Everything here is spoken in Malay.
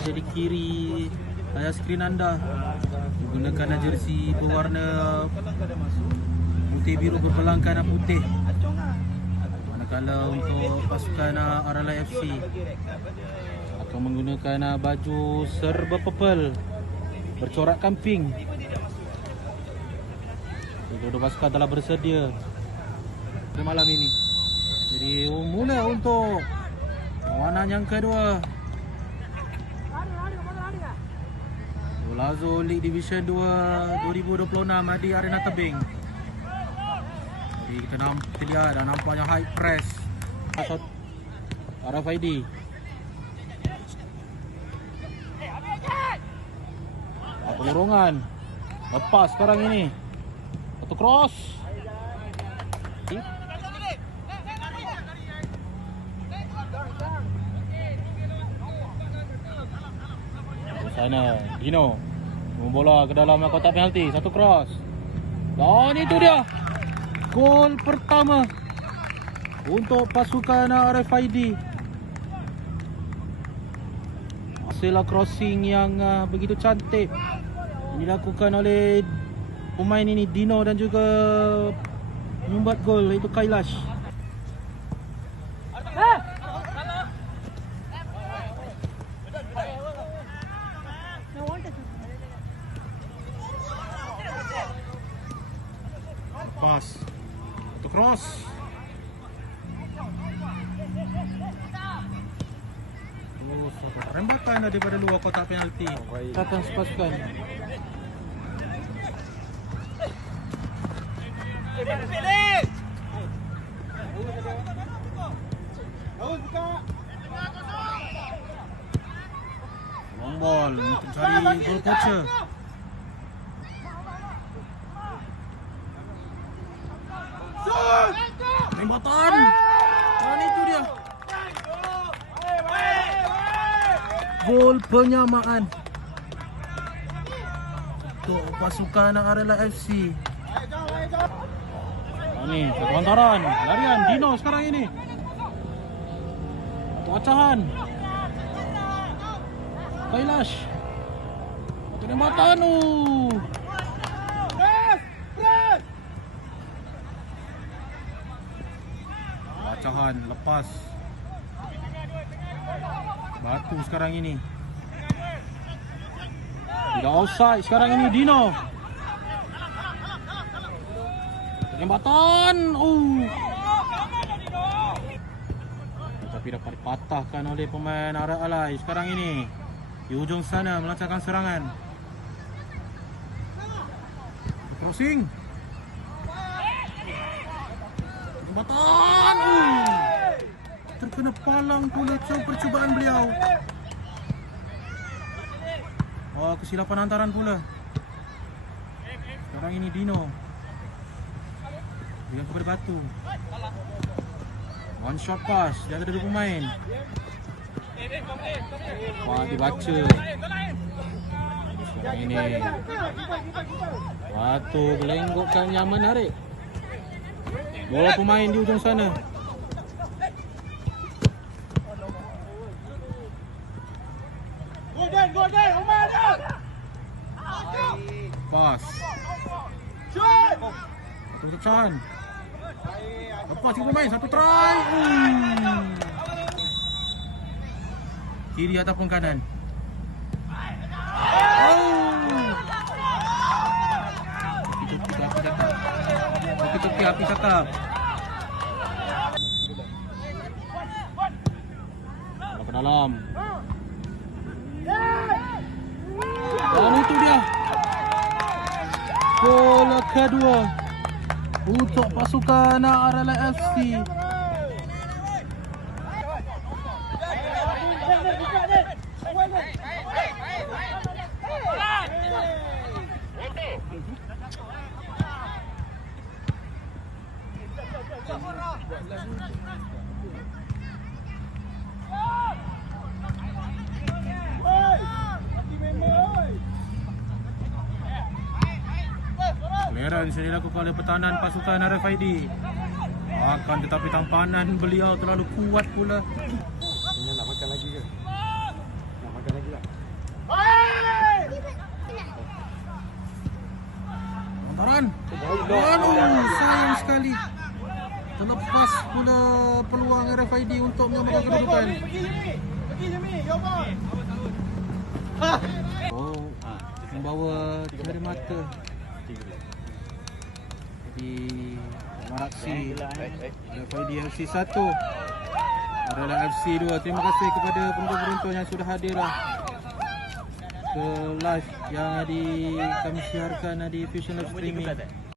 Jadi kiri layar skrin anda menggunakan jersey berwarna putih biru berbelangkan putih. Manakala untuk pasukan RLI FC akan menggunakan baju serba purple bercorakkan pink. Kedua pasukan telah bersedia pada malam ini. Jadi mula untuk perlawanan yang kedua. Lazo League Division 2 2026 di Arena Tebing. Jadi kita lihat dan nampaknya high press RFID. Pengurangan lepas sekarang ini. Satu cross. Sana Dino membola ke dalam kotak penalti. Satu cross. Dan itu dia gol pertama untuk pasukan RFID. Hasil crossing yang begitu cantik dilakukan oleh pemain ini Dino dan juga penyumbat gol iaitu Kailash. Pas untuk cross. Rembakan daripada luar kotak penalti. Datang sepasukan. Long ball untuk cari gol poacher. Tembakan. Dan itu dia gol penyamaan untuk pasukan RLI FC. Ini satu hantaran larian Dino sekarang ini. Satu acahan Kailash. Satu tembakan. Acahan lepas. Batu sekarang ini. Tidak offside sekarang ini Dino. Tembakan. Tapi dapat dipatahkan oleh pemain RLI sekarang ini. Di ujung sana melancarkan serangan. Crossing. Tembakan. Terkena palang pula percubaan beliau. Oh, kesilapan hantaran pula. Sekarang ini Dino dengan kepada batu. One shot pass di antara dua pemain. Wah, dibaca. Sekarang ini batu gelenggokkan yang menarik. Bola pemain di ujung sana. Pas. Satu pecahan. Lepas si pemain, satu try. Kiri ataupun kanan. Tepi api cakap. Ke dalam. Dan itu dia gol kedua untuk pasukan RLI FC. Clearance yang dilakukan oleh pertahanan pasukan RFID. Akan tetapi tampanan beliau terlalu kuat pula. Nak makan lagi ke? Nak makan lagi? Antaran. Aduh, sayang sekali. Terlepas pula peluang RFID untuk menyamakan kedudukan. Oh, membawa cahaya mata. Jadi Maraksi RFID FC 1 adalah FC 2. Terima kasih kepada penonton-penonton yang sudah hadir ke live yang kami siarkan di Fusion Live Streaming.